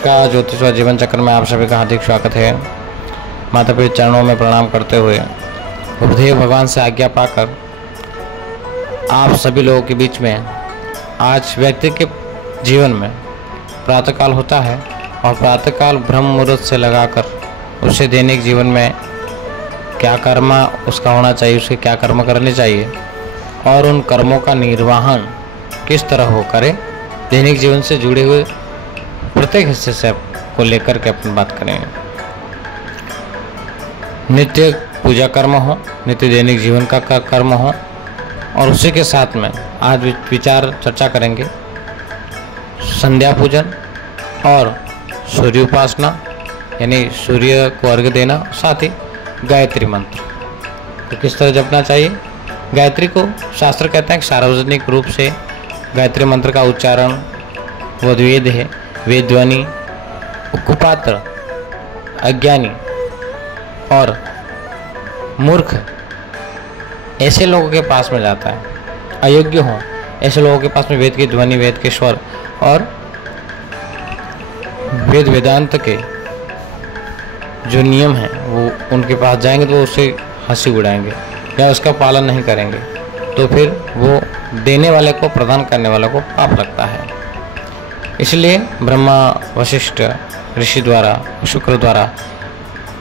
का ज्योतिषवा जीवन चक्र में आप सभी का हार्दिक स्वागत है। माता पिता चरणों में प्रणाम करते हुए गुरुदेव भगवान से आज्ञा पाकर आप सभी लोगों के बीच में आज व्यक्ति के जीवन में प्रातःकाल होता है और प्रातःकाल ब्रह्म मुहूर्त से लगाकर उसे दैनिक जीवन में क्या कर्म उसका होना चाहिए, उसे क्या कर्म करने चाहिए और उन कर्मों का निर्वहन किस तरह हो करे, दैनिक जीवन से जुड़े हुए प्रत्येक हिस्से से को लेकर के अपन बात करेंगे। नित्य पूजा कर्म हो, नित्य दैनिक जीवन का कर्म हो और उसी के साथ में आज विचार चर्चा करेंगे संध्या पूजन और सूर्य उपासना यानी सूर्य को अर्घ्य देना, साथ ही गायत्री मंत्र तो किस तरह जपना चाहिए। गायत्री को शास्त्र कहते हैं कि सार्वजनिक रूप से गायत्री मंत्र का उच्चारण वेद है। वेदध्वनि कुपात्र, अज्ञानी और मूर्ख ऐसे लोगों के पास में जाता है। अयोग्य हो ऐसे लोगों के पास में वेद की ध्वनि, वेद के स्वर और वेद वेदांत के जो नियम हैं वो उनके पास जाएंगे तो वो उससे हंसी उड़ाएंगे या उसका पालन नहीं करेंगे, तो फिर वो देने वाले को, प्रदान करने वाले को पाप लगता है। इसलिए ब्रह्मा वशिष्ठ ऋषि द्वारा, शुक्र द्वारा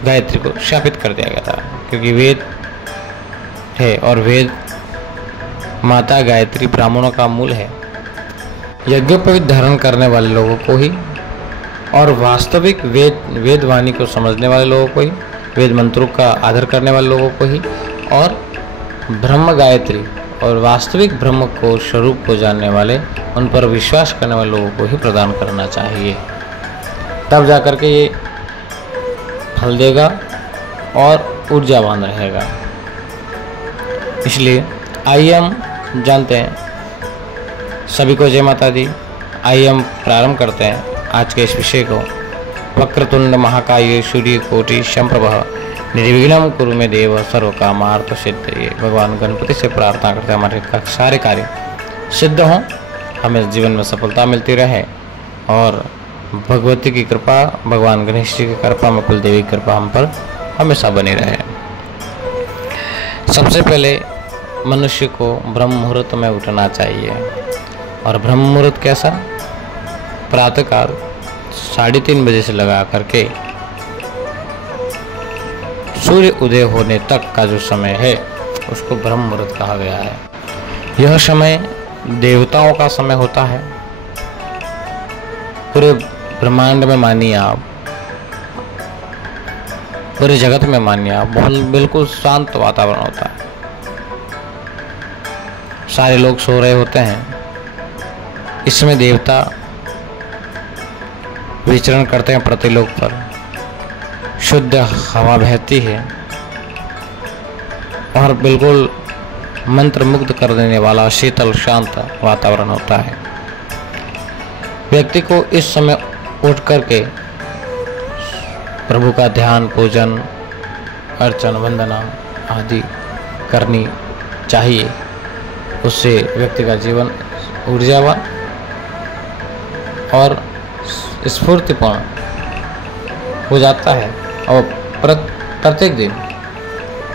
गायत्री को शापित कर दिया गया था, क्योंकि वेद है और वेद माता गायत्री ब्राह्मणों का मूल है। यज्ञोपवीत धारण करने वाले लोगों को ही और वास्तविक वेदवाणी को समझने वाले लोगों को ही, वेद मंत्रों का आदर करने वाले लोगों को ही और ब्रह्म गायत्री और वास्तविक ब्रह्म को, स्वरूप को जानने वाले, उन पर विश्वास करने वाले लोगों को ही प्रदान करना चाहिए। तब जाकर के ये फल देगा और ऊर्जावान रहेगा। इसलिए आइए हम जानते हैं। सभी को जय माता दी। आइए हम प्रारंभ करते हैं आज के इस विषय को। वक्रतुंड महाकाय सूर्यकोटि समप्रभः निर्विघ्नं कुरु मे देव सर्व कामार्थ सिद्धये। भगवान गणपति से प्रार्थना करते हैं हमारे सारे कार्य सिद्ध हों, हमें जीवन में सफलता मिलती रहे और भगवती की कृपा, भगवान गणेश जी की कृपा, मुकुल देवी की कृपा हम पर हमेशा बनी रहे। सबसे पहले मनुष्य को ब्रह्म मुहूर्त में उठना चाहिए। और ब्रह्म मुहूर्त कैसा? प्रातःकाल 3:30 बजे से लगा करके सूर्य उदय होने तक का जो समय है उसको ब्रह्म मुहूर्त कहा गया है। यह समय देवताओं का समय होता है। पूरे ब्रह्मांड में मानिए आप, पूरे जगत में मानिए आप, बिल्कुल शांत वातावरण होता है। सारे लोग सो रहे होते हैं। इसमें देवता विचरण करते हैं प्रतिलोक पर। शुद्ध हवा बहती है और बिल्कुल मंत्र मुग्ध कर देने वाला शीतल शांत वातावरण होता है। व्यक्ति को इस समय उठ करके प्रभु का ध्यान, पूजन, अर्चन, वंदना आदि करनी चाहिए। उससे व्यक्ति का जीवन ऊर्जावान और स्फूर्तिपूर्ण हो जाता है और प्रत्येक दिन,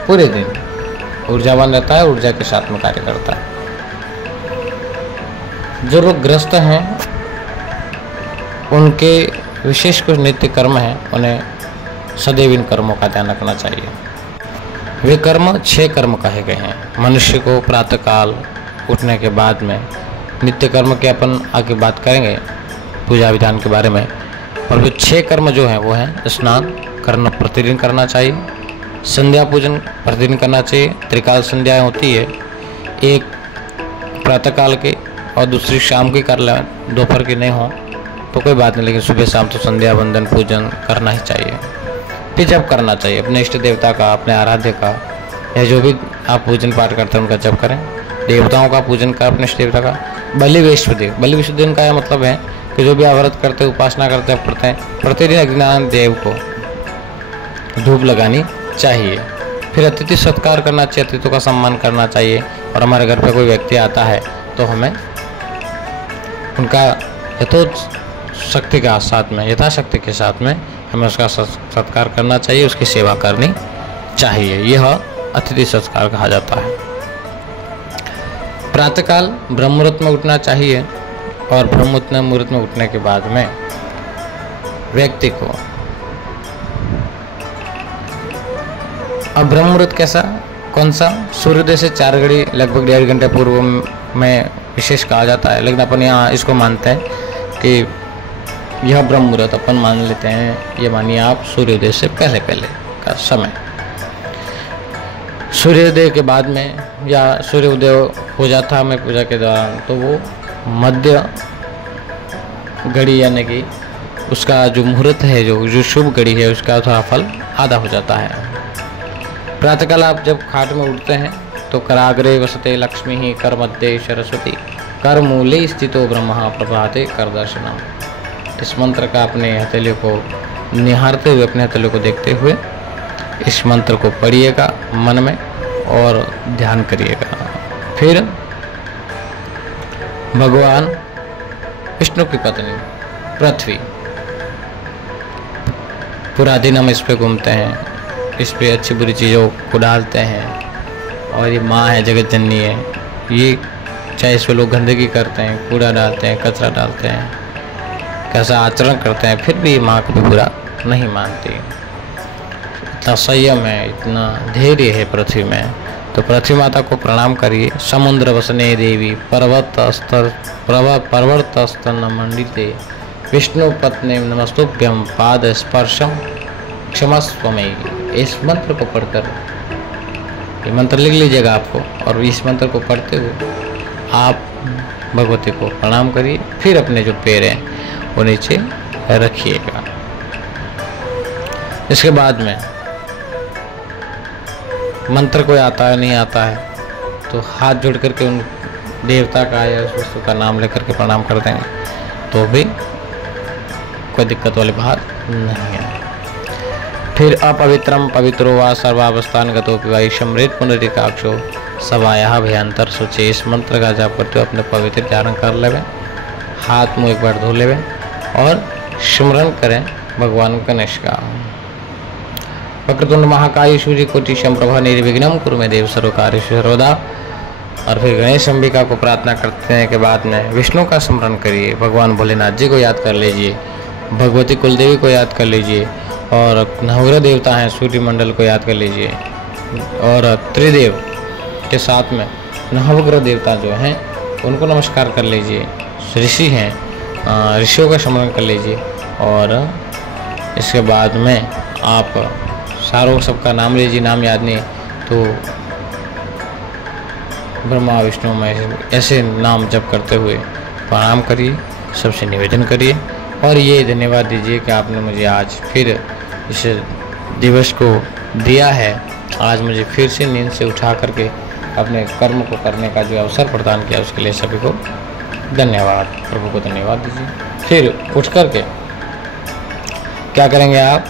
पूरे दिन ऊर्जावान रहता है, ऊर्जा के साथ में कार्य करता है। जो लोग ग्रस्त हैं उनके विशेष कुछ नित्य कर्म हैं, उन्हें सदैव इन कर्मों का ध्यान रखना चाहिए। वे कर्म 6 कर्म कहे गए हैं। मनुष्य को प्रातःकाल उठने के बाद में नित्य कर्म के अपन आगे बात करेंगे पूजा विधान के बारे में, और वे 6 कर्म जो हैं वो हैं स्नान करना प्रतिदिन करना चाहिए, संध्या पूजन प्रतिदिन करना चाहिए। त्रिकाल संध्याएं होती है, एक प्रातःकाल के और दूसरी शाम की कर लें, दोपहर की नहीं हो तो कोई बात नहीं, लेकिन सुबह शाम तो संध्या वंदन पूजन करना ही चाहिए। फिर जप करना चाहिए अपने इष्ट देवता का, अपने आराध्य का, या जो भी आप पूजन पाठ करते हैं उनका जप करें। देवताओं का पूजन करें, अपने इष्ट देवता का। बलि वैष्णदेव, बलि वैष्णदेव का यह मतलब है कि जो भी आप व्रत करते हैं, उपासना करते हैं, पढ़ते हैं, प्रतिदिन अग्निनारायण देव को धूप लगानी चाहिए। फिर अतिथि सत्कार करना चाहिए, अतिथियों का सम्मान करना चाहिए। और हमारे घर पे कोई व्यक्ति आता है तो हमें उनका यथोचित शक्ति के साथ में, यथाशक्ति के साथ में हमें उसका सत्कार करना चाहिए, उसकी सेवा करनी चाहिए। यह अतिथि संस्कार कहा जाता है। प्रातःकाल ब्रह्म मुहूर्त में उठना चाहिए और ब्रह्म मुहूर्त में उठने के बाद में व्यक्ति को, अब ब्रह्म मुहूर्त कैसा, कौन सा, सूर्योदय से 4 घड़ी लगभग 1.5 घंटे पूर्व में विशेष कहा जाता है, लेकिन अपन यहाँ इसको मानते हैं कि यह ब्रह्म मुहूर्त अपन मान लेते हैं, ये मानिए आप सूर्योदय से पहले का समय। सूर्योदय के बाद में या सूर्योदय हो जाता हमें पूजा के दौरान, तो वो मध्य घड़ी यानी कि उसका जो मुहूर्त है, जो शुभ घड़ी है, उसका थोड़ा फल आधा हो जाता है। प्रातःकाल आप जब खाट में उठते हैं तो कराग्रे वसते लक्ष्मी ही, कर मध्य सरस्वती, कर मूले स्थितो ब्रह्म प्रभाते कर दर्शनम। इस मंत्र का अपने हथेली को निहारते हुए, अपने हथेली को देखते हुए इस मंत्र को पढ़िएगा मन में और ध्यान करिएगा। फिर भगवान विष्णु की पत्नी पृथ्वी, पूरा दिन हम इस पे घूमते हैं, इस पे अच्छी बुरी चीज़ों को डालते हैं, और ये माँ है, जगत जननी है, ये चाहे इस पे लोग गंदगी करते हैं, कूड़ा डालते हैं, कचरा डालते हैं, कैसा आचरण करते हैं, फिर भी माँ को भी बुरा नहीं मानती। इतना संयम है, इतना धैर्य है पृथ्वी में, तो पृथ्वी माता को प्रणाम करिए। समुद्र वसने देवी पर्वत स्तन मंडिते, विष्णु पत्नी नमस्तुभ्यं पाद स्पर्शम क्षमस्व मयि। इस मंत्र को पढ़कर, ये मंत्र लिख लीजिएगा आपको, और इस मंत्र को पढ़ते हुए आप भगवती को प्रणाम करिए। फिर अपने जो पैर हैं वो नीचे रखिएगा। इसके बाद में मंत्र कोई आता है नहीं आता है तो हाथ जोड़ करके उन देवता का या उस वस्तु का नाम लेकर के प्रणाम कर देंगे, तो भी कोई दिक्कत वाली बात नहीं है। फिर अपवित्रम पवित्रो वा सर्वावस्थान गतोपि वा ईशमृत पुनरिकाक्षो सवाया भयंतर सोचे। इस मंत्र का जाप करते हुए अपने पवित्र धारण कर लेवे, हाथ मुँह एक बार धो लेवे और स्मरण करें भगवान गणेश का। वक्रतुंड महाकाय सूर्य कोटि संप्रभा निर्विघ्नं कुरु मे देव सर्वकार्येषु सर्वदा। और फिर गणेश अंबिका को प्रार्थना करते हैं के बाद में विष्णु का स्मरण करिए, भगवान भोलेनाथ जी को याद कर लीजिए, भगवती कुलदेवी को याद कर लीजिए, और नवग्रह देवता हैं सूर्य मंडल को याद कर लीजिए, और त्रिदेव के साथ में नवग्रह देवता जो हैं उनको नमस्कार कर लीजिए, ऋषि हैं ऋषियों का स्मरण कर लीजिए, और इसके बाद में आप सारों सबका नाम लीजिए। नाम याद नहीं तो ब्रह्मा विष्णु महेश ऐसे नाम जप करते हुए प्रणाम करिए, सबसे निवेदन करिए, और ये धन्यवाद दीजिए कि आपने मुझे आज फिर इस दिवस को दिया है, आज मुझे फिर से नींद से उठा करके अपने कर्म को करने का जो अवसर प्रदान किया, उसके लिए सभी को धन्यवाद, प्रभु को धन्यवाद दीजिए। फिर उठ करके क्या करेंगे आप,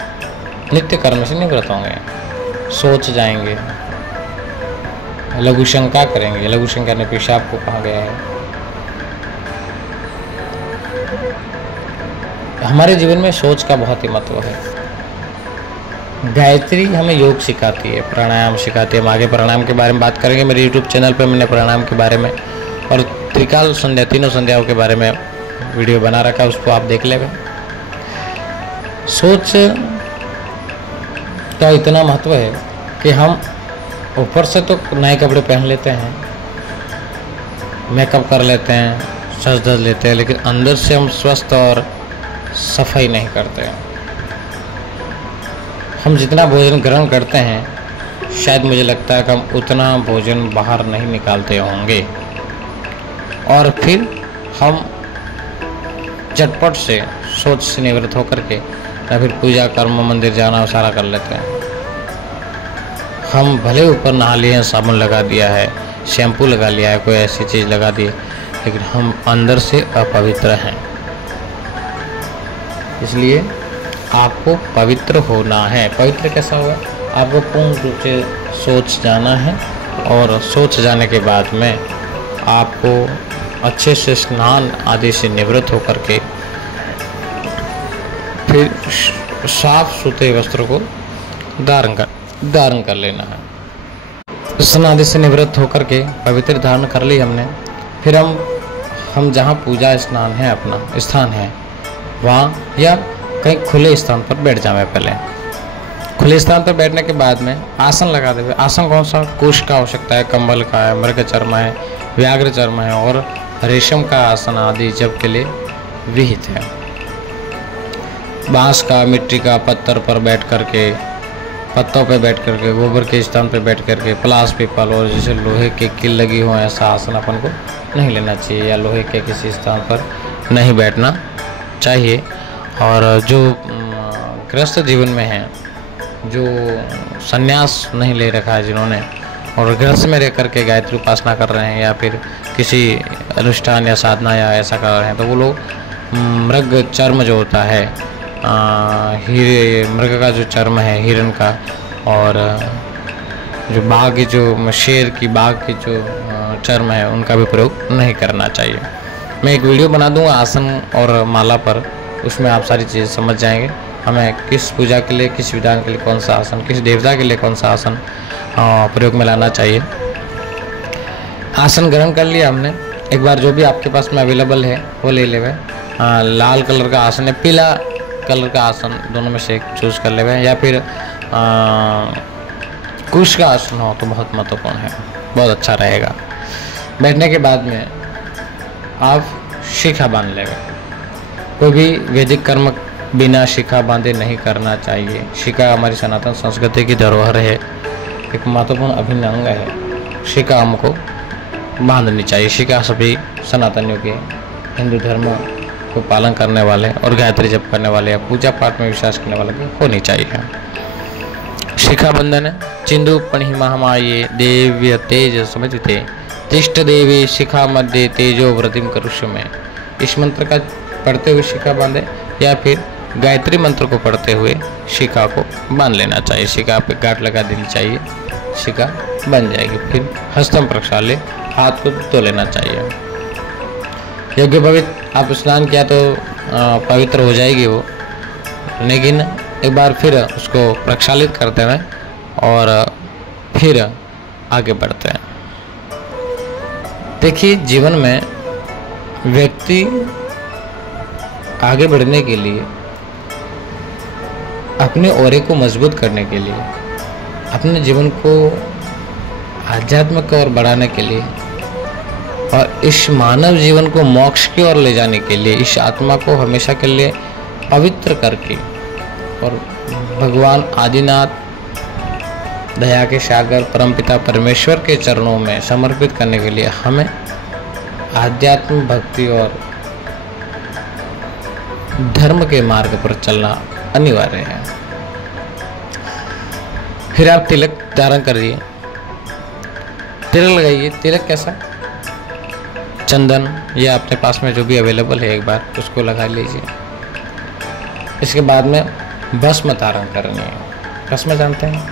नित्य कर्म से निवृत्त होंगे, सोच जाएंगे, लघु शंका करेंगे। लघु शंका ने पेशाब को कहा गया है। हमारे जीवन में सोच का बहुत ही महत्व है। गायत्री हमें योग सिखाती है, प्राणायाम सिखाती है। हम आगे प्राणायाम के बारे में बात करेंगे। मेरे यूट्यूब चैनल पर मैंने प्राणायाम के बारे में और त्रिकाल संध्या, तीनों संध्याओं के बारे में वीडियो बना रखा है, उसको आप देख लेंगे। सोच का इतना महत्व है कि हम ऊपर से तो नए कपड़े पहन लेते हैं, मेकअप कर लेते हैं, सज धज लेते हैं, लेकिन अंदर से हम स्वस्थ और सफाई नहीं करते हैं। हम जितना भोजन ग्रहण करते हैं, शायद मुझे लगता है कि हम उतना भोजन बाहर नहीं निकालते होंगे, और फिर हम झटपट से सोच से निवृत्त होकर के या फिर पूजा कर्म मंदिर जाना सारा कर लेते हैं। हम भले ऊपर नहा लिए हैं, साबुन लगा दिया है, शैम्पू लगा लिया है, कोई ऐसी चीज़ लगा दी है, लेकिन हम अंदर से अपवित्र हैं। इसलिए आपको पवित्र होना है। पवित्र कैसा होगा, आपको पूर्ण रूप से सोच जाना है, और सोच जाने के बाद में आपको अच्छे से स्नान आदि से निवृत्त होकर के फिर साफ सूते वस्त्र को धारण कर लेना है। स्नान आदि से निवृत्त होकर के पवित्र धारण कर ली हमने। फिर हम जहाँ पूजा स्नान है, अपना स्थान है, वहाँ या कहीं खुले स्थान पर बैठ जाए। पहले खुले स्थान पर बैठने के बाद में आसन लगा देवे। आसन कौन सा? कुश का हो सकता है, कंबल का है, मृग चर्म है, व्याघ्र चर्म है और रेशम का आसन आदि जब के लिए विहित है। बांस का, मिट्टी का, पत्थर पर बैठ करके, पत्तों पर बैठ करके, गोबर के स्थान पर बैठ करके, पलाश पीपल और जैसे लोहे की कील लगी हो ऐसा आसन अपन को नहीं लेना चाहिए, या लोहे के किसी स्थान पर नहीं बैठना चाहिए। और जो गृहस्थ जीवन में है, जो संन्यास नहीं ले रखा है जिन्होंने, और गृहस्थ में रह करके गायत्री उपासना कर रहे हैं या फिर किसी अनुष्ठान या साधना या ऐसा कर रहे हैं, तो वो लोग मृग चर्म जो होता है, मृग का जो चर्म है हिरण का, और जो बाघ की, जो शेर की, बाघ की जो चर्म है, उनका भी प्रयोग नहीं करना चाहिए। मैं एक वीडियो बना दूंगा आसन और माला पर, उसमें आप सारी चीज़ें समझ जाएंगे। हमें किस पूजा के लिए, किस विधान के लिए कौन सा आसन, किस देवता के लिए कौन सा आसन प्रयोग में लाना चाहिए। आसन ग्रहण कर लिया हमने। एक बार जो भी आपके पास में अवेलेबल है वो ले लेवे। लाल कलर का आसन है, पीला कलर का आसन, दोनों में से एक चूज कर लेवे, या फिर कुश का आसन हो तो बहुत महत्वपूर्ण है, बहुत अच्छा रहेगा। बैठने के बाद में आप शिखा बांध लेवे। कोई भी वैदिक कर्म बिना शिखा बांधे नहीं करना चाहिए। शिखा हमारी सनातन संस्कृति की धरोहर है, एक महत्वपूर्ण अभिन्न अंग है। शिखा हमको बांधनी चाहिए। शिखा सभी सनातनियों के, हिंदू धर्म को पालन करने वाले और गायत्री जप करने वाले या पूजा पाठ में विश्वास करने वाले की होनी चाहिए। शिखा बंधन चिंदु पणिमाये देव्य तेज समझते तिष्ठ देवी शिखा मध्य तेजो व्रतिम करुष्य में। इस मंत्र का पढ़ते हुए शिखा बांधे या फिर गायत्री मंत्र को पढ़ते हुए शिखा को बांध लेना चाहिए। शिखा पे गांठ लगा देनी चाहिए, शिखा बन जाएगी। फिर हस्तम प्रक्षाल्य, हाथ को धो लेना चाहिए। यज्ञ पवित्र आप स्नान किया तो पवित्र हो जाएगी वो, लेकिन एक बार फिर उसको प्रक्षालित करते हैं और फिर आगे बढ़ते हैं। देखिए, जीवन में व्यक्ति आगे बढ़ने के लिए, अपने औरे को मजबूत करने के लिए, अपने जीवन को आध्यात्मिक और बढ़ाने के लिए और इस मानव जीवन को मोक्ष की ओर ले जाने के लिए, इस आत्मा को हमेशा के लिए पवित्र करके और भगवान आदिनाथ दया के सागर परमपिता परमेश्वर के चरणों में समर्पित करने के लिए हमें आध्यात्म, भक्ति और धर्म के मार्ग पर चलना अनिवार्य है। फिर आप तिलक धारण करिए, तिलक लगाइए। तिलक कैसा? चंदन या अपने पास में जो भी अवेलेबल है एक बार उसको लगा लीजिए। इसके बाद में भस्म धारण करनी है। भस्म जानते हैं?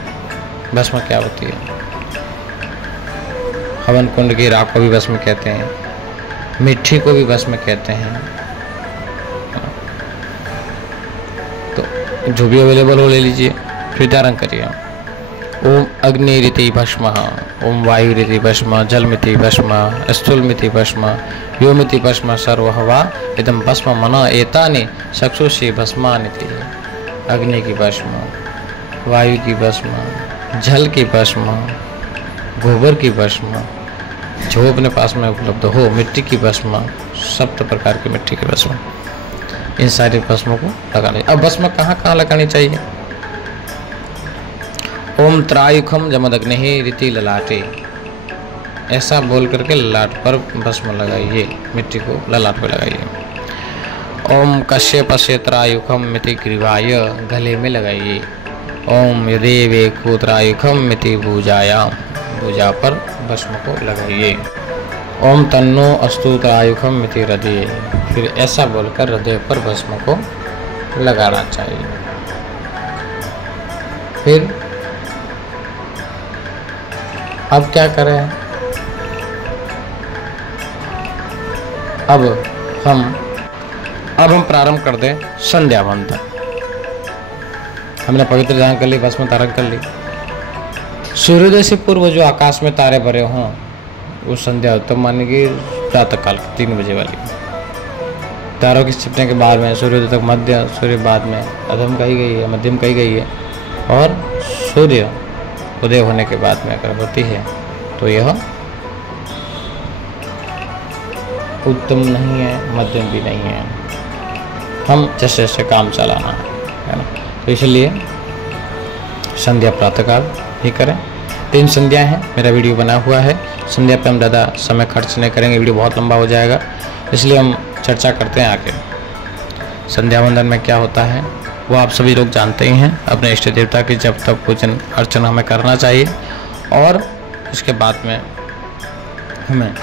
भस्म क्या होती है? हवन कुंड की राख को भी भस्म कहते हैं, मिट्टी को भी भस्म कहते हैं। तो जो भी अवेलेबल हो ले लीजिए, फिर धारण करिए। ओम अग्नि रीति भस्म, ओम वायु रीति भस्म, जल मिति भस्म, स्थूल मिति भस्म, यो मिति भस्म, सर्वहवा इदम भस्म मना एतानि चक्षुषी भस्मानि। अग्नि की भस्म, वायु की भस्म, जल की भस्म, गोबर की भस्म, जो अपने पास में उपलब्ध हो, मिट्टी की भस्म, 7 प्रकार की मिट्टी की भस्म, इन सारे भस्मों को लगाना चाहिए। अब भस्म कहाँ कहाँ लगानी चाहिए? ओम त्रायुखम जमदग्नि रीति ललाटे, ऐसा बोल करके ललाट पर भस्म लगाइए, मिट्टी को ललाट पर लगाइए। ओम कश्यपस्य त्रायुखम मिति ग्रीवाय, गले में लगाइए। ओम यदेवे कुत्रायुखम मिति भुजायाम, भुजा पर भस्म को लगाइए। ओम तन्नो अस्तु त्रायुखम मिति हृदय, फिर ऐसा बोलकर हृदय पर भस्म को लगाना चाहिए। फिर अब क्या करें? अब हम प्रारंभ कर दें संध्या वंदन। हमने पवित्र ध्यान कर ली, भस्म धारण कर ली। सूर्योदय से पूर्व जो आकाश में तारे भरे हों वो संध्या उत्तम मानेगी, प्रातःकाल 3 बजे वाली। तारों के छिपने के बाद में सूर्योदय तक मध्य, सूर्य बाद में अधम कही गई है, मध्यम कही गई है, और सूर्य उदय होने के बाद में अगर होती है तो यह उत्तम नहीं है, मध्यम भी नहीं है। हम जैसे जैसे काम चलाना है ना, तो इसलिए संध्या प्रातःकाल ही करें। 3 संध्या हैं, मेरा वीडियो बना हुआ है। संध्या पे हम ज़्यादा समय खर्च नहीं करेंगे, वीडियो बहुत लंबा हो जाएगा, इसलिए हम चर्चा करते हैं आगे। संध्या वंदन में क्या होता है वो आप सभी लोग जानते ही हैं। अपने इष्ट देवता की जब तक पूजन अर्चना हमें करना चाहिए, और इसके बाद में हमें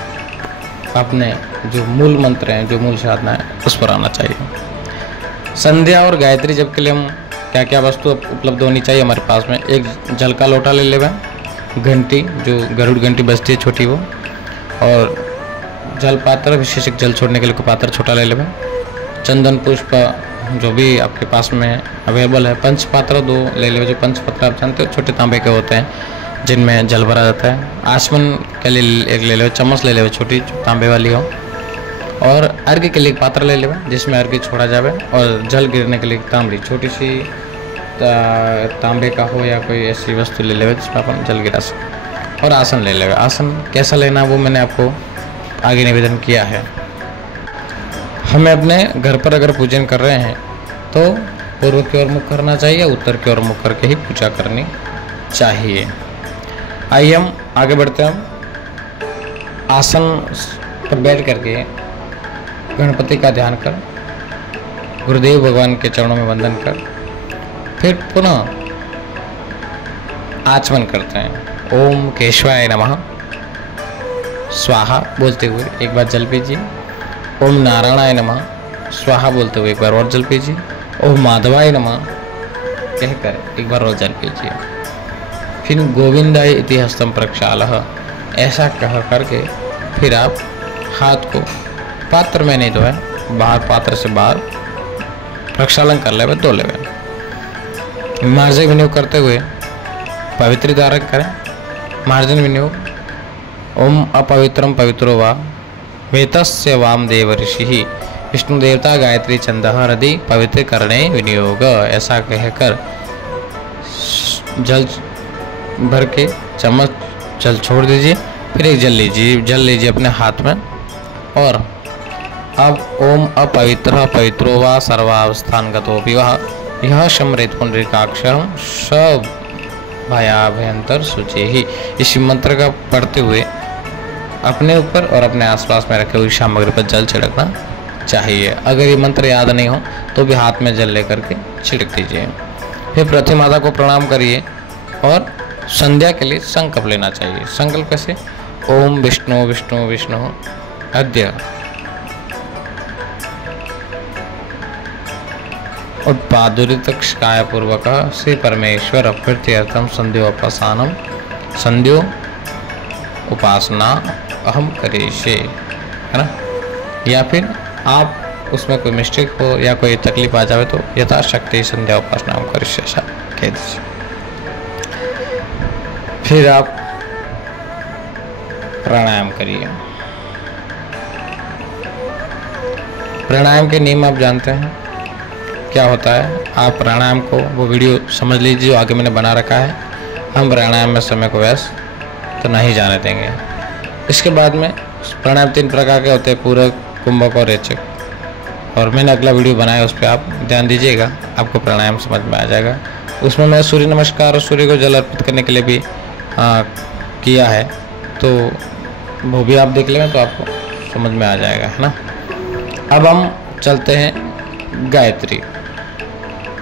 अपने जो मूल मंत्र हैं, जो मूल साधना है, उस पर आना चाहिए। संध्या और गायत्री जप के लिए हम क्या क्या वस्तु उपलब्ध होनी चाहिए हमारे पास में? एक जल का लोटा ले लेवे, घंटी जो गरुड़ घंटी बजती है छोटी वो, और जल पात्र, विशेष जल छोड़ने के लिए पात्र छोटा ले लेवे, चंदन पुष्प जो भी आपके पास में अवेलेबल है, पंच पात्र 2 ले लेवे, जो पंच पात्र आप जानते हो छोटे तांबे के होते हैं जिनमें जल भरा जाता है। आचमन के लिए एक ले लेवे, चम्मच ले लेवे छोटी तांबे वाली हो, और अर्घ्य के लिए एक पात्र ले लेवे जिसमें अर्घ्य छोड़ा जावे, और जल गिरने के लिए एक तांबड़ी छोटी सी तांबे का हो या कोई ऐसी वस्तु ले लेवे जिसमें अपन जल गिरा सके, और आसन ले लेवे। आसन कैसा लेना वो मैंने आपको आगे निवेदन किया है। हमें अपने घर पर अगर पूजन कर रहे हैं तो पूर्व की ओर मुख करना चाहिए, उत्तर की ओर मुख करके ही पूजा करनी चाहिए। आइए हम आगे बढ़ते हैं। हम आसन पर बैठ करके गणपति का ध्यान कर, गुरुदेव भगवान के चरणों में वंदन कर, फिर पुनः आचमन करते हैं। ओम केशवाय नमः स्वाहा बोलते हुए एक बार जल पीजिए। ओम नारायणाय नमः स्वाहा बोलते हुए एक बार और जल पीजिए। ओम माधवाय नमः कहकर एक बार और जल पीजिए। फिर गोविंदाय इति हस्तम प्रक्षालः ऐसा कह करके फिर आप हाथ को पात्र में नहीं धोए, बाहर पात्र से बाहर प्रक्षालन कर लेवे, धो लेवे। मार्जन विनियोग करते हुए पवित्र धारण करें। मार्जन विनियोग ओम अपवित्रम पवित्रो वा वेतस्य वामदेव ऋषि विष्णु देवता गायत्री छंदः हृदि पवित्र करणे विनियोग ऐसा कहकर जल भर के चम्मच जल छोड़ दीजिए, फिर एक जल लीजिए अपने हाथ में, और अब ओम अपवित्र पवित्रो वा सर्वावस्थानगतो विवाह यह शमृत पुंडरीकाक्षं सब भयाभयंतर सूचे ही। इस मंत्र का पढ़ते हुए अपने ऊपर और अपने आसपास में रखे हुई सामग्री पर जल छिड़कना चाहिए। अगर ये मंत्र याद नहीं हो तो भी हाथ में जल लेकर के छिड़क दीजिए। फिर पृथ्वी माता को प्रणाम करिए, और संध्या के लिए संकल्प लेना चाहिए। संकल्प कैसे? ओम विष्णु विष्णु विष्णु अद्य उत्पादुरितक्षकाय पूर्वक श्री परमेश्वर प्रीत्यर्थम संध्योपासनम संध्यो उपासना अहम करेशे, है ना। या फिर आप उसमें कोई मिस्टेक हो या कोई तकलीफ आ जाए तो यथाशक्ति संध्या उपासना हम करेशे ऐसा कह दीजिए। फिर आप प्राणायाम करिए। प्राणायाम के नियम आप जानते हैं क्या होता है। आप प्राणायाम को वो वीडियो समझ लीजिए जो आगे मैंने बना रखा है। हम प्राणायाम में समय को व्यस्त तो नहीं जाने देंगे। इसके बाद में प्राणायाम 3 प्रकार के होते हैं, पूरक, कुंभक और रेचक, और मैंने अगला वीडियो बनाया उस पर आप ध्यान दीजिएगा, आपको प्राणायाम समझ में आ जाएगा। उसमें मैं सूर्य नमस्कार और सूर्य को जल अर्पित करने के लिए भी किया है, तो वो भी आप देख लेंगे तो आपको समझ में आ जाएगा, है ना। अब हम चलते हैं गायत्री।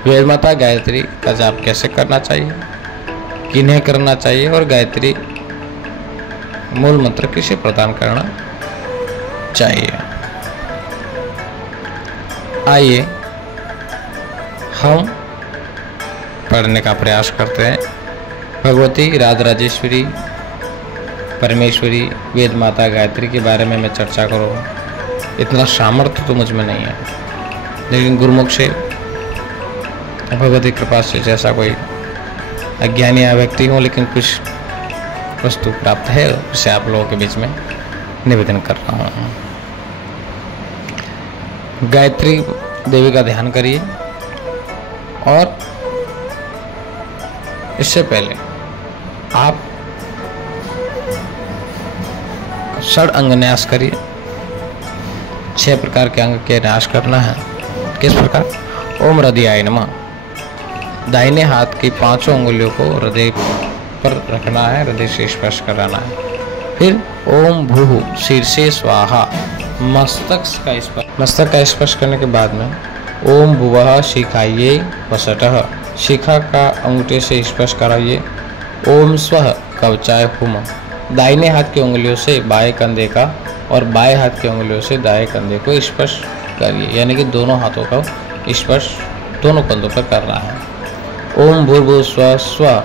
वेद माता गायत्री का जाप कैसे करना चाहिए, किन्हें करना चाहिए, और गायत्री मूल मंत्र किसे प्रदान करना चाहिए। आइए हम पढ़ने का प्रयास करते हैं। भगवती राजराजेश्वरी परमेश्वरी वेद माता गायत्री के बारे में मैं चर्चा करूँ, इतना सामर्थ्य तो मुझ में नहीं है, लेकिन गुरुमुख से भगवती कृपा से जैसा कोई अज्ञानी या व्यक्ति हो लेकिन कुछ वस्तु प्राप्त है, उसे आप लोगों के बीच में निवेदन कर रहा हूँ। गायत्री देवी का ध्यान करिए और इससे पहले आप षड अंग न्यास करिए। 6 प्रकार के अंग के न्यास करना है। किस प्रकार? ओम हृदयाय नमः। दाहिने हाथ की 5 उंगलियों को हृदय पर रखना है, हृदय से स्पर्श कराना है। फिर ओम भूः शीर्षे स्वाहा, मस्तक का स्पर्श करने के बाद में ओम भुवः शिखायै वसटः, शिखा का अंगूठे से स्पर्श कराइए। ओम स्वः कवचाय हुम, दाहिने हाथ की उंगलियों से बाएं कंधे का और बाएं हाथ की उंगलियों से दाएं कंधे को स्पर्श करिए, यानी कि दोनों हाथों का स्पर्श दोनों कंधों पर करना है। ओम भूर्भुवः स्वः स्वः,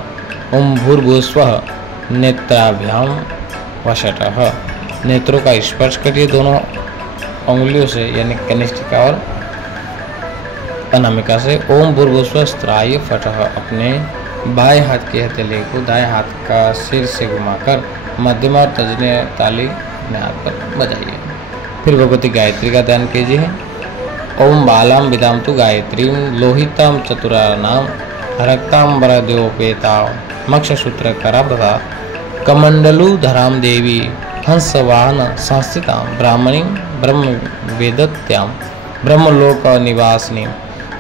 ओम भूर्भुवः स्वः नेत्राभ्याम वसटः, नेत्रों का स्पर्श करिए दोनों उंगलियों से, यानी कनिष्ठिका और अनामिका से। ओम भूर्भुवः स्वः स्त्राय फटः, अपने बाएं हाथ की हथेली को दाएं हाथ का सिर से घुमाकर मध्यमा और तर्जनी ताली अपने हाथ पर बजाइए। फिर भगवती गायत्री का ध्यान कीजिए। ओम बालाम विदाम तु गायत्री लोहिताम चतुरानाम रक्तांबरद्योपेता मक्षसूत्र कराभ्रता कमंडलु धराम देवी हंसवाहन संस्थिताम ब्राह्मणी ब्रह्म वेदत्याम ब्रह्मलोक निवासिनी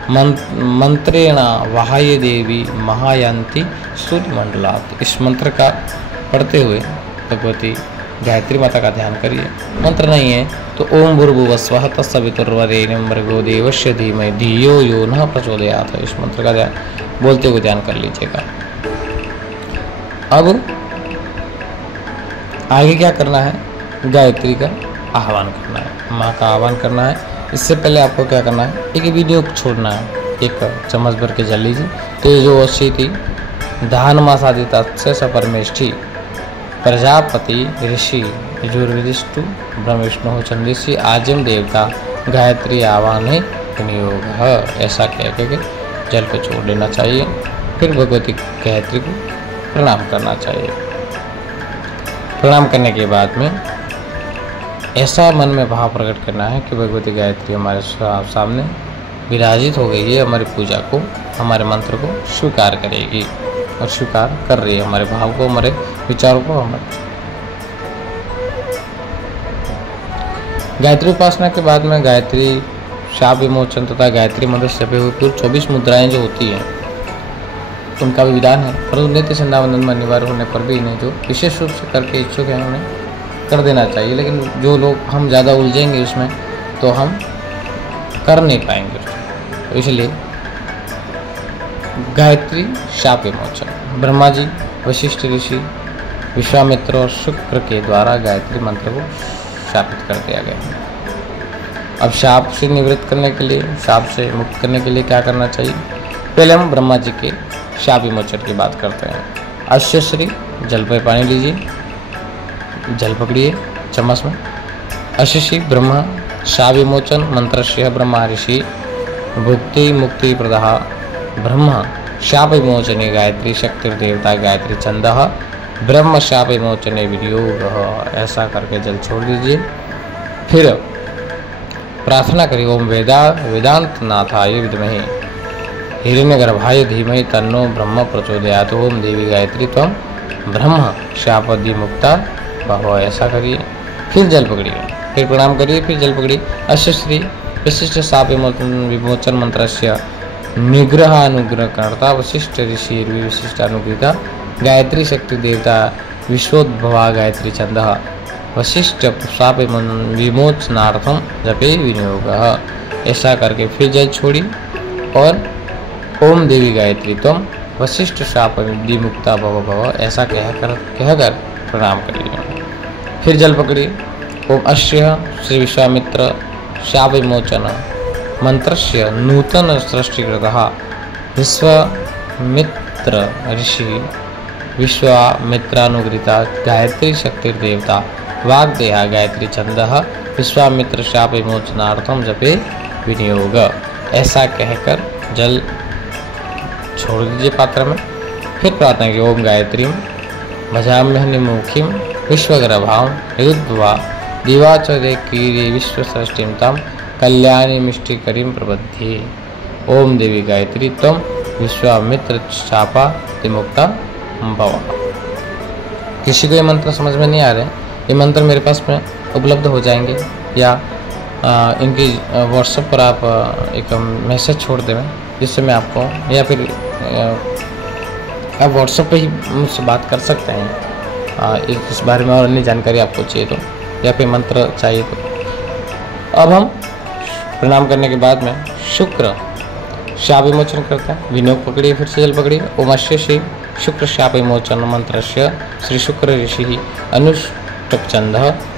मंत्रेण वहाय देवी महायांति सूर्यमंडलात्। इस मंत्र का पढ़ते हुए भगवती गायत्री माता का ध्यान करिए। मंत्र नहीं है तो ओम भूर्भुवः स्वः तत्सवितुर्वरेण्यं भर्गो देवस्य धीमहि धियो यो नः प्रचोदयात्, इस मंत्र का ध्यान बोलते हुए ध्यान कर लीजिएगा। अब आगे क्या करना है? गायत्री का आह्वान करना है, माँ का आह्वान करना है। इससे पहले आपको क्या करना है? एक वीडियो छोड़ना है। 1 चम्मच भर के जल लीजिए। तेजो अशीति धानमासादिता से परमेष्ठी प्रजापति ऋषि यजुर्वेदिष्टु ब्रह्म विष्णु छंदसी आजिम देवता गायत्री आह्वान विनियोग है, ऐसा कह के जल को छोड़ देना चाहिए। फिर भगवती गायत्री को प्रणाम करना चाहिए। प्रणाम करने के बाद में ऐसा मन में भाव प्रकट करना है कि भगवती गायत्री हमारे सामने विराजित हो गई है, हमारी पूजा को, हमारे मंत्र को स्वीकार करेगी और स्वीकार कर रही है हमारे भाव को, हमारे विचारों को। हमारे गायत्री उपासना के बाद में गायत्री शाप विमोचन तथा गायत्री मंत्र से जपे हुए पूर्व 24 मुद्राएं जो होती हैं उनका भी विधान है, परंतु नित्य संध्यावंदन में अनिवार्य होने पर भी इन्हें जो विशेष रूप से करके इच्छुक हैं उन्हें कर देना चाहिए। लेकिन जो लोग हम ज़्यादा उलझेंगे उसमें तो हम कर नहीं पाएंगे, तो इसलिए गायत्री शाप विमोचन ब्रह्मा जी, वशिष्ठ ऋषि, विश्वामित्र और शुक्र के द्वारा गायत्री मंत्र को शापित कर दिया गया। अब शाप से निवृत्त करने के लिए, शाप से मुक्त करने के लिए क्या करना चाहिए? पहले हम ब्रह्मा जी के शाप विमोचन की बात करते हैं। अश्वश्री, जल पर पानी लीजिए, जल पकड़िए चम्मच में। अशिषि ब्रह्म शाप विमोचन मंत्रस्य ब्रह्मा ऋषि भुक्ति मुक्ति प्रदाह ब्रह्म शाप विमोचने गायत्री शक्तिर्देवता गायत्री छंदः ब्रह्म शाप विमोचने विनियोग, ऐसा करके जल छोड़ दीजिए। फिर प्रार्थना करिए। ओम वेदांत नाथाय विद्महे हिरण्यगर्भाय धीमहि तन्नो ब्रह्म प्रचोदयात्। ओम देवी गायत्री त्वं ब्रह्म शापदि मुक्ता भव, ऐसा करिए। फिर जल पकड़िए, फिर प्रणाम करिए, फिर जल पकड़िए। अश्य श्री विशिष्ट शाप विमोचन मंत्रस्य निग्रहानुग्रहकर्ता वशिष्ठ ऋषि विशिष्टानुगृता गायत्री शक्ति देवता विश्वोद्भवा गायत्री छंदः वशिष्ठ शाप विमोचनार्थम जपे विनियोग, ऐसा करके फिर जल छोड़ी और ओम देवी गायत्री तुम वशिष्ठ शाप विमुक्ता भव भव, ऐसा कहकर प्रणाम करिए। फिर जल पकड़िए। ओम अश्य श्री विश्वामित्र शाप विमोचन मंत्रस्य नूतन सृष्टिकृतः विश्वामित्र ऋषि विश्वामित्रानुगृता गायत्री शक्तिर्देवता वाग्देहा गायत्री छंदः विश्वामित्र शाप विमोचनार्थम जपे विनियोग, ऐसा कहकर जल छोड़ दीजिए पात्र में। फिर प्रार्थना की ओम गायत्री भजाम्यहनिमुखीं विश्वगर्भां निरुद्ध्वा दिवाचरे कीरी विश्वसृष्टिं तां कल्याणी मिष्टिकरीं प्रबद्धि। ओम देवी गायत्री त्वं विश्वामित्र शापा विमुक्ता भव। किसी को ये मंत्र समझ में नहीं आ रहे, ये मंत्र मेरे पास में उपलब्ध हो जाएंगे या इनकी व्हाट्सएप पर आप एक मैसेज छोड़ दें, जिससे मैं आपको, या फिर आप व्हाट्सएप पे ही मुझसे बात कर सकते हैं इस बारे में और अन्य जानकारी आपको चाहिए तो, या फिर मंत्र चाहिए तो। अब हम प्रणाम करने के बाद में शुक्र शाप विमोचन करते हैं। विनियोग पकड़िए, फिर से जल पकड़िए। ओमस्य श्री शुक्र शाप विमोचन मंत्रस्य श्री शुक्र ऋषि अनुष्टुप्छंद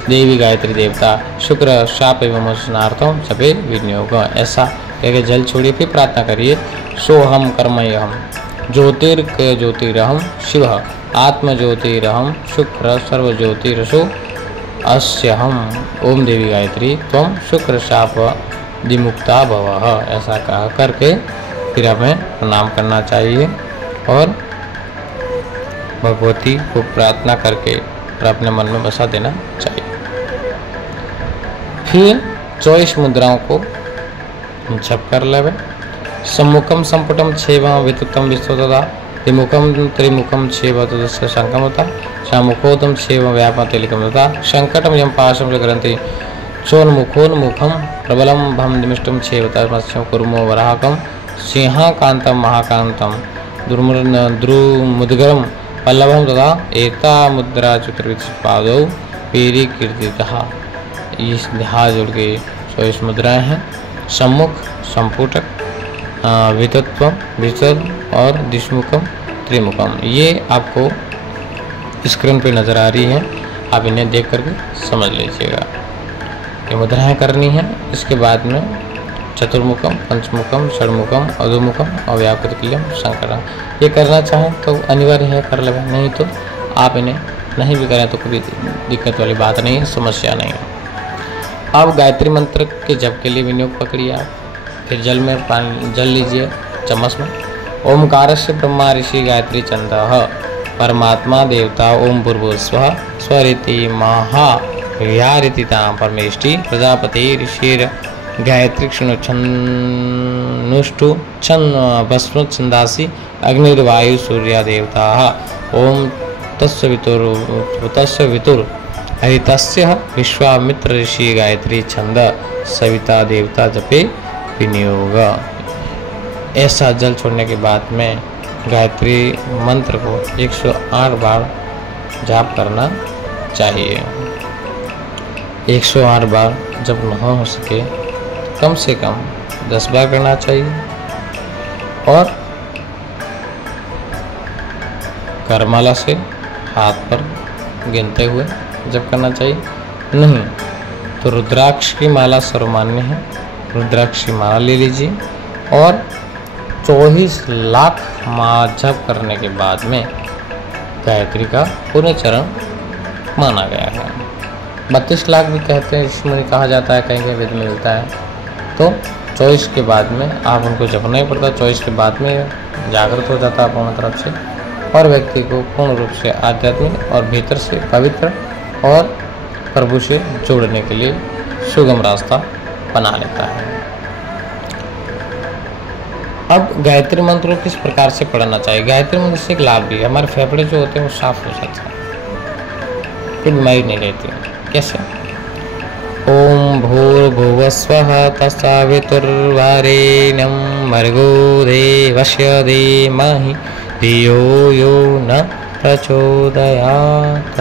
देवी गायत्री देवता शुक्र शाप विमोचनार्थम जपे विनियोग। ऐसा कहकर जल छोड़िए, फिर प्रार्थना करिए। सोहम कर्मयहम ज्योतिर्क ज्योतिरहम शिव आत्म ज्योतिरहम शुक्र सर्व ज्योतिरसो अस्यहम। ओम देवी गायत्री त्वं शुक्र शाप विमुक्ता भवः। ऐसा कहा करके फिर हमें प्रणाम करना चाहिए और भगवती को प्रार्थना करके और अपने मन में बसा देना चाहिए। फिर 24 मुद्राओं को जप कर लेवे। सम्मुखम संपुटम छेव वितुतम विस्तृतता विमुखम त्रिमुखम छेव तदस्य संकमता सामुखोदम छेव व्यापतिलिकमता संकटम यम पाशम ग्रंथि चोन्मुखोन्मुखम प्रबलम भम निमिष्टम छेवतमस्यं कुर्मो वराहकम सिंहाकांतम महाकांतम द्रुमुद्गरम पल्लवम तथा एता मुद्रा चतुर्विपादौ पीरी कीर्तितः। इस हाथ जोड़ के 24 मुद्राएं हैं। सम्मुख, संपुटक, वितत्व, वितद और दिशमुखम, त्रिमुखम। ये आपको स्क्रीन पे नज़र आ रही है, आप इन्हें देख करके समझ लीजिएगा। ये मुद्राएं करनी है। इसके बाद में चतुर्मुखम, पंचमुखम, षडमुखम, अधोमुखम और व्याकृतिकलम संकटम। ये करना चाहें तो अनिवार्य है, कर लें, नहीं तो आप इन्हें नहीं भी करें तो कोई दिक्कत वाली बात नहीं है, समस्या नहीं है। अब गायत्री मंत्र के जप के लिए विनियोग पकड़िए आप। फिर जल में पानी जल लीजिए चम्मच में। ओमकारस्य ब्रह्मा ऋषि गायत्री छंदः परमात्मा देवता ओम भूर्भुवस्सुः स्वरिति महा व्यारितितां परमेष्टि प्रजापति ऋषिर गायत्री नुष्टु भस्म छंदासी अग्निर्वायु सूर्या देवता। ओम तस्य वितुर हरितस्य विश्वामित्र ऋषि गायत्री छंद सविता देवता जपे विनियोग। ऐसा जल छोड़ने के बाद में गायत्री मंत्र को 108 बार जाप करना चाहिए। 108 बार जब न हो सके कम से कम 10 बार करना चाहिए और करमाला से हाथ पर गिनते हुए जब करना चाहिए। नहीं तो रुद्राक्ष की माला सर्वमान्य है, रुद्राक्ष की माला ले लीजिए और 24 लाख माला जप करने के बाद में गायत्री का पुण्य चरण माना गया है। 32 लाख भी कहते हैं, इसमें कहा जाता है, कहीं कहीं वेद में मिलता है। तो 24 के बाद में आप उनको जपना ही पड़ता। 24 के बाद में जागृत हो जाता है पूर्ण तरफ से और व्यक्ति को पूर्ण रूप से आध्यात्मिक और भीतर से पवित्र और प्रभु से जोड़ने के लिए सुगम रास्ता बना लेता है। अब गायत्री मंत्र को किस प्रकार से पढ़ना चाहिए? गायत्री मंत्र से एक लाभ भी है, हमारे फेफड़े जो होते हैं वो साफ हो जाते हैं, कोई बीमारी नहीं रहती। कैसे? ओम भूर्भुवस्वः तत्सवितुर्वरेण्यं भर्गो देवस्य धीमहि धियो यो न प्रचोदयात्।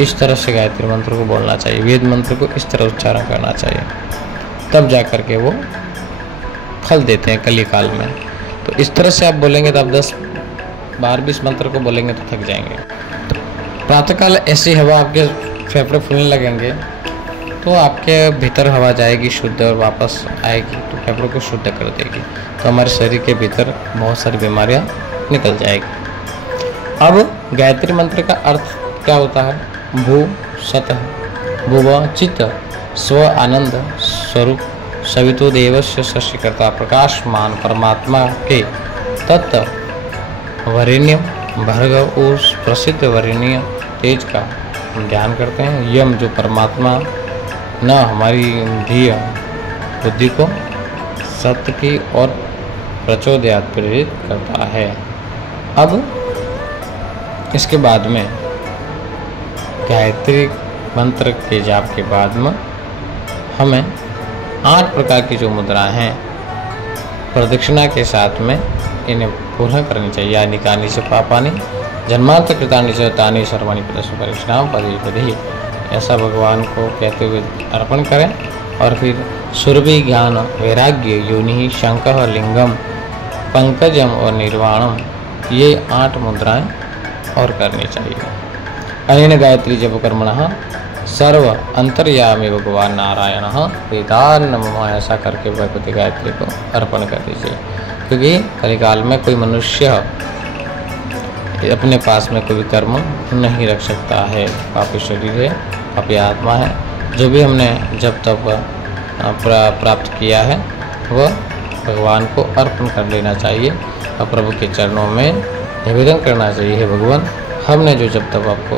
इस तरह से गायत्री मंत्र को बोलना चाहिए, वेद मंत्र को इस तरह उच्चारण करना चाहिए, तब जा कर के वो फल देते हैं कली काल में। तो इस तरह से आप बोलेंगे तो आप 10 बार 20 मंत्र को बोलेंगे तो थक जाएंगे। तो प्रातःकाल ऐसी हवा आपके फेफड़े फूलने लगेंगे तो आपके भीतर हवा जाएगी शुद्ध और वापस आएगी तो फेफड़ों को शुद्ध कर देगी, तो हमारे शरीर के भीतर बहुत सारी बीमारियां निकल जाएगी। अब गायत्री मंत्र का अर्थ क्या होता है? भू सत, भुव चित्त, स्व आनंद स्वरूप सवितो देवस्य सृष्टिकर्ता प्रकाशमान परमात्मा के तत्व वरेण्यम भर्गव उस प्रसिद्ध वरेण्य तेज का हम ध्यान करते हैं। यम जो परमात्मा न हमारी धीय बुद्धि को सत्य की और प्रचोदयात प्रेरित करता है। अब इसके बाद में गायत्री मंत्र के जाप के बाद में हमें 8 प्रकार की जो मुद्रा हैं प्रदक्षिणा के साथ में इन्हें पूर्ण करनी चाहिए। यानी कानी से पापानी जन्मांतर कृतानि च तानि सर्वाणि पदस्व परिश्राम पदे पदे, ऐसा भगवान को कहते हुए अर्पण करें। और फिर सुरभि ज्ञान वैराग्य योनि शंकर लिंगम पंकजम और निर्वाणम, ये 8 मुद्राएं और करनी चाहिए। अनेन गायत्री जप कर्मणः सर्व अंतर्यामी भगवान नारायण वेदान नमः, ऐसा करके भगवती गायत्री को अर्पण कर दीजिए। क्योंकि कलिकाल में कोई मनुष्य अपने पास में कोई कर्म नहीं रख सकता है। पापी शरीर है, पापी आत्मा है। जो भी हमने जब तक प्राप्त किया है वह भगवान को अर्पण कर लेना चाहिए और प्रभु के चरणों में निवेदन करना चाहिए। हे भगवान, हमने जो जब तक आपको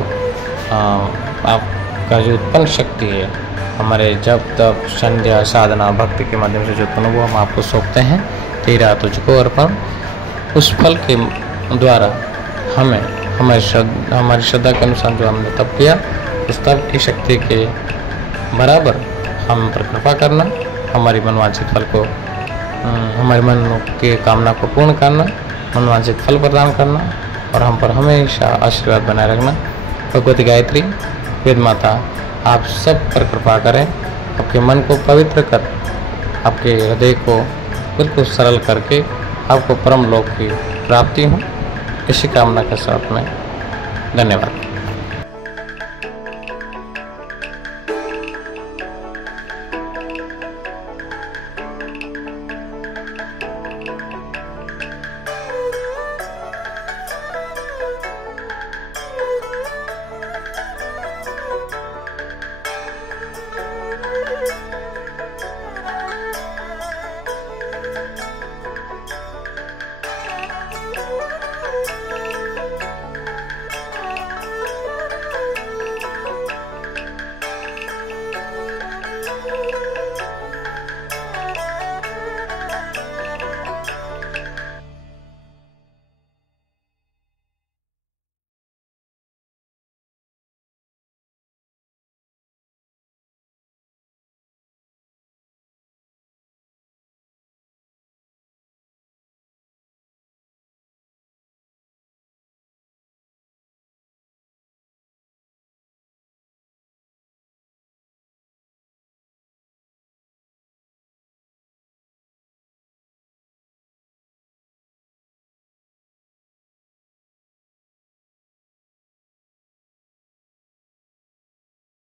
आपका जो उत्पन्न शक्ति है, हमारे जब तक संध्या साधना भक्ति के माध्यम से जो उत्पन्न वो हम आपको सौंपते हैं। तेरा तुझको अर्पण। उस फल के द्वारा हमें हमारी श्रद्धा के अनुसार जो हमने तप किया, उस तप की शक्ति के बराबर हम पर कृपा करना, हमारी मनवांछित फल को हमारे मन के कामना को पूर्ण करना, मनवांछित फल प्रदान करना और हम पर हमेशा आशीर्वाद बनाए रखना। भगवती गायत्री वेद माता आप सब पर कृपा करें, आपके मन को पवित्र कर, आपके हृदय को बिल्कुल सरल करके आपको परम लोक की प्राप्ति हो, इसी कामना के साथ में धन्यवाद।